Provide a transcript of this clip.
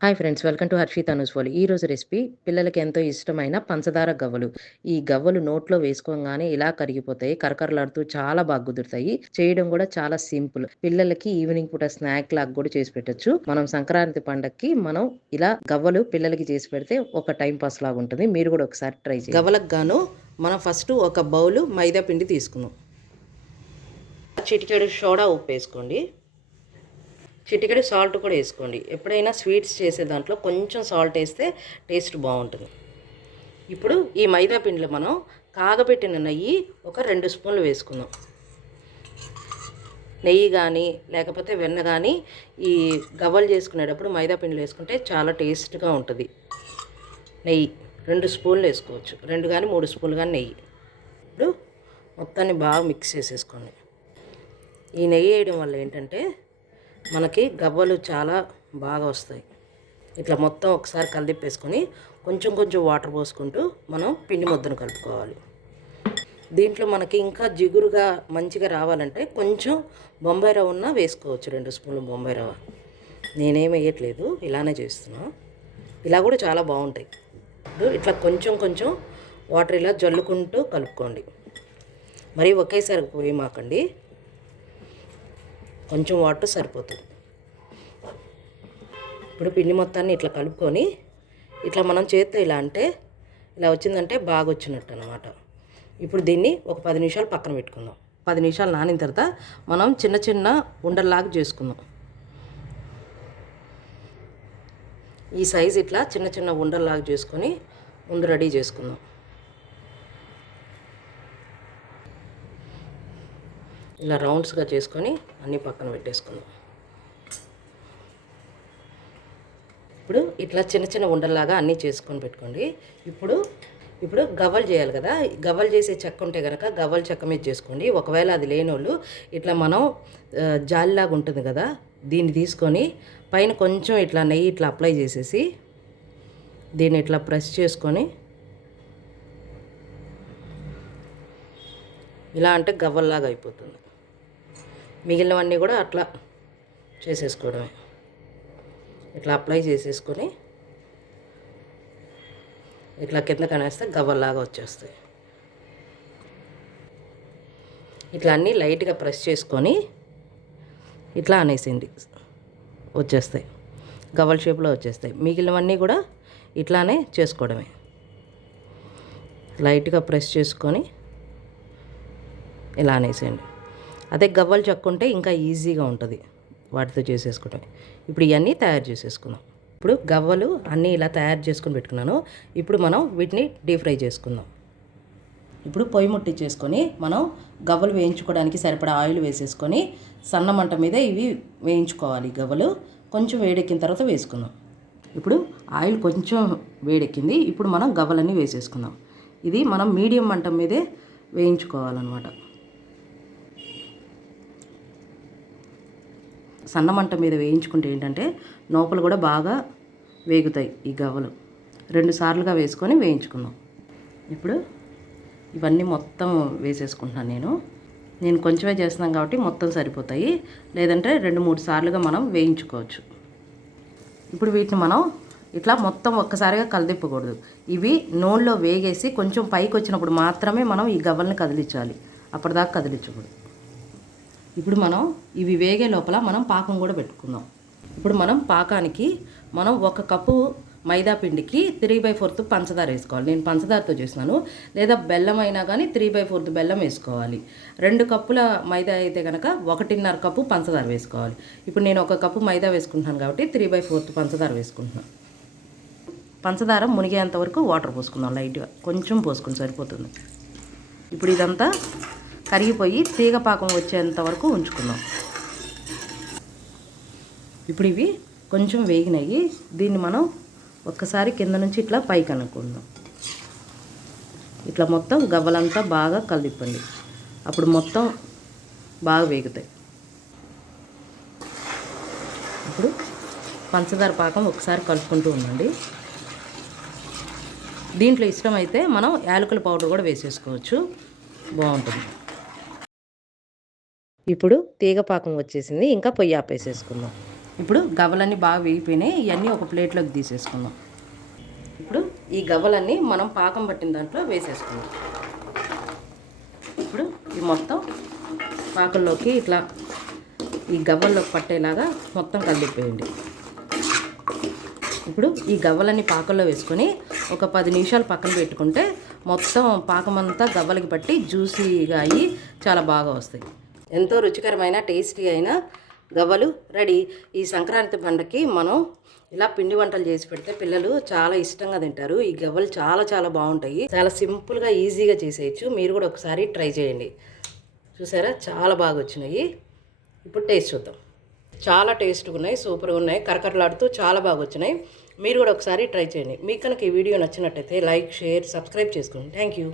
Hi friends welcome to Harshith Anuswal ఈ రోజు recipe పిల్లలకి ఎంతో ఇష్టమైన పంచదార గవ్వలు. ఈ గవ్వలు నోట్లో వేసుకోగానే ఇలా కరిగిపోతాయి కరకరలాడుతూ చాలా బాగా కుదురుతాయి. చేయడం కూడా చాలా సింపుల్. పిల్లలకి ఈవినింగ్ పూట స్నాక్ లాగా కూడా చేసి పెట్టచ్చు. మనం సంక్రాంతి పండక్కి మనం ఇలా గవ్వలు పిల్లలకి చేసి పెడితే ఒక టైం పాస్ లాగా ఉంటుంది. మీరు కూడా ఒకసారి ట్రై చేయండి. గవ్వలకు గాను మనం ఫస్ట్ ఒక బౌల్ మైదా పిండి తీసుకున్నాం చిటికెడు సోడా ఉప్పు వేసుకోండి. చిటికెడు సాల్ట్ కూడా వేసుకోండి. ఎప్పుడైనా స్వీట్స్ చేసే దాంట్లో కొంచెం సాల్ట్ వేస్తే టేస్ట్ బాగుంటుంది. ఇప్పుడు ఈ మైదా పిండిలో మనం కాగబెట్టిన నెయ్యి ఒక రెండు స్పూన్లు వేసుకుందాం. నెయ్యి కానీ లేకపోతే వెన్న కానీ ఈ గవ్వలు చేసుకునేటప్పుడు మైదా పిండిలో వేసుకుంటే చాలా టేస్ట్గా ఉంటుంది. నెయ్యి రెండు స్పూన్లు వేసుకోవచ్చు. రెండు కానీ మూడు స్పూన్లు కానీ నెయ్యి. ఇప్పుడు మొత్తాన్ని బాగా మిక్స్ చేసేసుకోండి. ఈ నెయ్యి వేయడం వల్ల ఏంటంటే మనకి గవ్వలు చాలా బాగా వస్తాయి. ఇట్లా మొత్తం ఒకసారి కలిపేసుకొని కొంచెం కొంచెం వాటర్ పోసుకుంటూ మనం పిండి ముద్దను కలుపుకోవాలి. దీంట్లో మనకి ఇంకా జిగురుగా మంచిగా రావాలంటే కొంచెం బొంబాయి రవ్వ ఉన్నా వేసుకోవచ్చు రెండు స్పూన్లు బొంబాయి రవ్వ. నేనేం వేయట్లేదు ఇలానే చేస్తున్నా. ఇలా కూడా చాలా బాగుంటాయి. ఇట్లా కొంచెం కొంచెం వాటర్ ఇలా జల్లుకుంటూ కలుపుకోండి. మరి ఒకేసారి పోయమాకండి కొంచెం వాటర్ సరిపోతుంది. ఇప్పుడు పిండి మొత్తాన్ని ఇట్లా కలుపుకొని ఇట్లా మనం చేత్తో ఇలా అంటే ఇలా వచ్చిందంటే బాగా వచ్చినట్టు అనమాట ఇప్పుడు దీన్ని ఒక పది నిమిషాలు పక్కన పెట్టుకుందాం. పది నిమిషాలు నానిన తర్వాత మనం చిన్న చిన్న ఉండల్లాగా చేసుకుందాం. ఈ సైజ్ ఇట్లా చిన్న చిన్న ఉండల్లాగా చేసుకొని ముందు రెడీ చేసుకుందాం. ఇలా రౌండ్స్గా చేసుకొని అన్నీ పక్కన పెట్టేసుకుందాం. ఇప్పుడు ఇట్లా చిన్న చిన్న ఉండల్లాగా అన్నీ చేసుకొని పెట్టుకోండి. ఇప్పుడు ఇప్పుడు గవ్వలు చేయాలి కదా. గవ్వలు చేసే చెక్క ఉంటే కనుక గవ్వల చెక్క మీద చేసుకోండి. ఒకవేళ అది లేని వాళ్ళు ఇట్లా మనం జాలిలాగా ఉంటుంది కదా దీన్ని తీసుకొని పైన కొంచెం ఇట్లా నెయ్యి ఇట్లా అప్లై చేసేసి దీన్ని ఇట్లా ప్రెస్ చేసుకొని ఇలా అంటే గవ్వల్లాగా అయిపోతుంది. మిగిలినవన్నీ కూడా అట్లా చేసేసుకోవడమే. ఇట్లా అప్లై చేసేసుకొని ఇట్లా కింద కనేస్తే గవ్వల్లాగా వచ్చేస్తాయి. ఇట్లా అన్నీ లైట్గా ప్రెస్ చేసుకొని ఇట్లా అనేసింది వచ్చేస్తాయి. గవ్వల షేప్లో వచ్చేస్తాయి. మిగిలినవన్నీ కూడా ఇట్లానే చేసుకోవడమే. లైట్గా ప్రెస్ చేసుకొని ఇలా అనేసేయండి. అదే గవ్వలు చెక్కుంటే ఇంకా ఈజీగా ఉంటుంది వాటితో చేసేసుకోవడం ఇప్పుడు ఇవన్నీ తయారు చేసేసుకుందాం. ఇప్పుడు గవ్వలు అన్నీ ఇలా తయారు చేసుకుని పెట్టుకున్నాను. ఇప్పుడు మనం వీటిని డీప్ ఫ్రై చేసుకుందాం. ఇప్పుడు పొయ్యి ముట్టించేసుకొని మనం గవ్వలు వేయించుకోవడానికి సరిపడా ఆయిల్ వేసేసుకొని సన్న మంట మీద ఇవి వేయించుకోవాలి గవ్వలు. కొంచెం వేడెక్కిన తర్వాత వేసుకుందాం. ఇప్పుడు ఆయిల్ కొంచెం వేడెక్కింది. ఇప్పుడు మనం గవ్వలన్నీ వేసేసుకుందాం. ఇది మనం మీడియం మంట మీదే వేయించుకోవాలన్నమాట. సన్నమంట మీద వేయించుకుంటే ఏంటంటే నోపలు కూడా బాగా వేగుతాయి ఈ గవ్వలు. రెండు సార్లుగా వేసుకొని వేయించుకుందాం ఇప్పుడు ఇవన్నీ మొత్తం వేసేసుకుంటున్నాను నేను. నేను కొంచెమే చేస్తున్నాను కాబట్టి మొత్తం సరిపోతాయి. లేదంటే రెండు మూడు సార్లుగా మనం వేయించుకోవచ్చు. ఇప్పుడు వీటిని మనం ఇట్లా మొత్తం ఒక్కసారిగా కలదిప్పకూడదు ఇవి నూనెలో వేగేసి కొంచెం పైకి వచ్చినప్పుడు మాత్రమే మనం ఈ గవ్వల్ని కదిలించాలి. అప్పటిదాకా కదిలించకూడదు. ఇప్పుడు మనం ఇవి వేగే లోపల మనం పాకం కూడా పెట్టుకుందాం. ఇప్పుడు మనం పాకానికి మనం ఒక కప్పు మైదా పిండికి త్రీ బై ఫోర్త్ పంచదార వేసుకోవాలి. నేను పంచదారతో చేస్తున్నాను. లేదా బెల్లం అయినా కానీ త్రీ బై ఫోర్త్ బెల్లం వేసుకోవాలి. రెండు కప్పుల మైదా అయితే కనుక ఒకటిన్నర కప్పు పంచదార వేసుకోవాలి. ఇప్పుడు నేను ఒక కప్పు మైదా వేసుకుంటున్నాను కాబట్టి త్రీ బై ఫోర్త్ పంచదార వేసుకుంటున్నాను. పంచదార మునిగేంత వరకు వాటర్ పోసుకుందాం లైట్గా. కొంచెం పోసుకుని సరిపోతుంది. ఇప్పుడు ఇదంతా కరిగిపోయి తీగ పాకం వచ్చేంత వరకు ఉంచుకుందాం ఇప్పుడు ఇవి కొంచెం వేగినాయి. దీన్ని మనం ఒక్కసారి కింద నుంచి ఇట్లా పైకి అనుకుందాం. ఇట్లా మొత్తం గవ్వలంతా బాగా కలిపండి. అప్పుడు మొత్తం బాగా వేగుతాయి. ఇప్పుడు పంచదార పాకం ఒకసారి కలుపుకుంటూ ఉండండి. దీంట్లో ఇష్టమైతే మనం యాలకుల పౌడర్ కూడా వేసేసుకోవచ్చు. బాగుంటుంది. ఇప్పుడు తీగ పాకం వచ్చేసింది. ఇంకా పొయ్యి ఆపేసేసుకుందాం. ఇప్పుడు గవ్వలన్నీ బాగా వేగిపోయినాయి. ఇవన్నీ ఒక ప్లేట్లోకి తీసేసుకుందాం. ఇప్పుడు ఈ గవ్వలన్నీ మనం పాకం పట్టిన దాంట్లో వేసేసుకుందాం. ఇప్పుడు ఈ మొత్తం పాకంలోకి ఇట్లా ఈ గవ్వల్లోకి పట్టేలాగా మొత్తం కలిపిపోయండి ఇప్పుడు ఈ గవ్వలన్నీ పాకంలో వేసుకొని ఒక పది నిమిషాలు పక్కన పెట్టుకుంటే మొత్తం పాకం అంతా గవ్వలకి పట్టి జ్యూసీగా అయ్యి చాలా బాగా వస్తాయి. ఎంతో రుచికరమైన టేస్టీ అయిన గవ్వలు రెడీ. ఈ సంక్రాంతి పండగకి మనం ఇలా పిండి వంటలు చేసి పెడితే పిల్లలు చాలా ఇష్టంగా తింటారు. ఈ గవ్వలు చాలా చాలా బాగుంటాయి. చాలా సింపుల్గా ఈజీగా చేసేయచ్చు. మీరు కూడా ఒకసారి ట్రై చేయండి. చూసారా? చాలా బాగా వచ్చినాయి. ఇప్పుడు టేస్ట్ చూద్దాం. చాలా టేస్ట్గా ఉన్నాయి. సూపర్గా ఉన్నాయి. కరకరలాడుతూ చాలా బాగా వచ్చినాయి. మీరు కూడా ఒకసారి ట్రై చేయండి. మీకు కనుక ఈ వీడియో నచ్చినట్టయితే లైక్ షేర్ సబ్స్క్రైబ్ చేసుకోండి. Thank you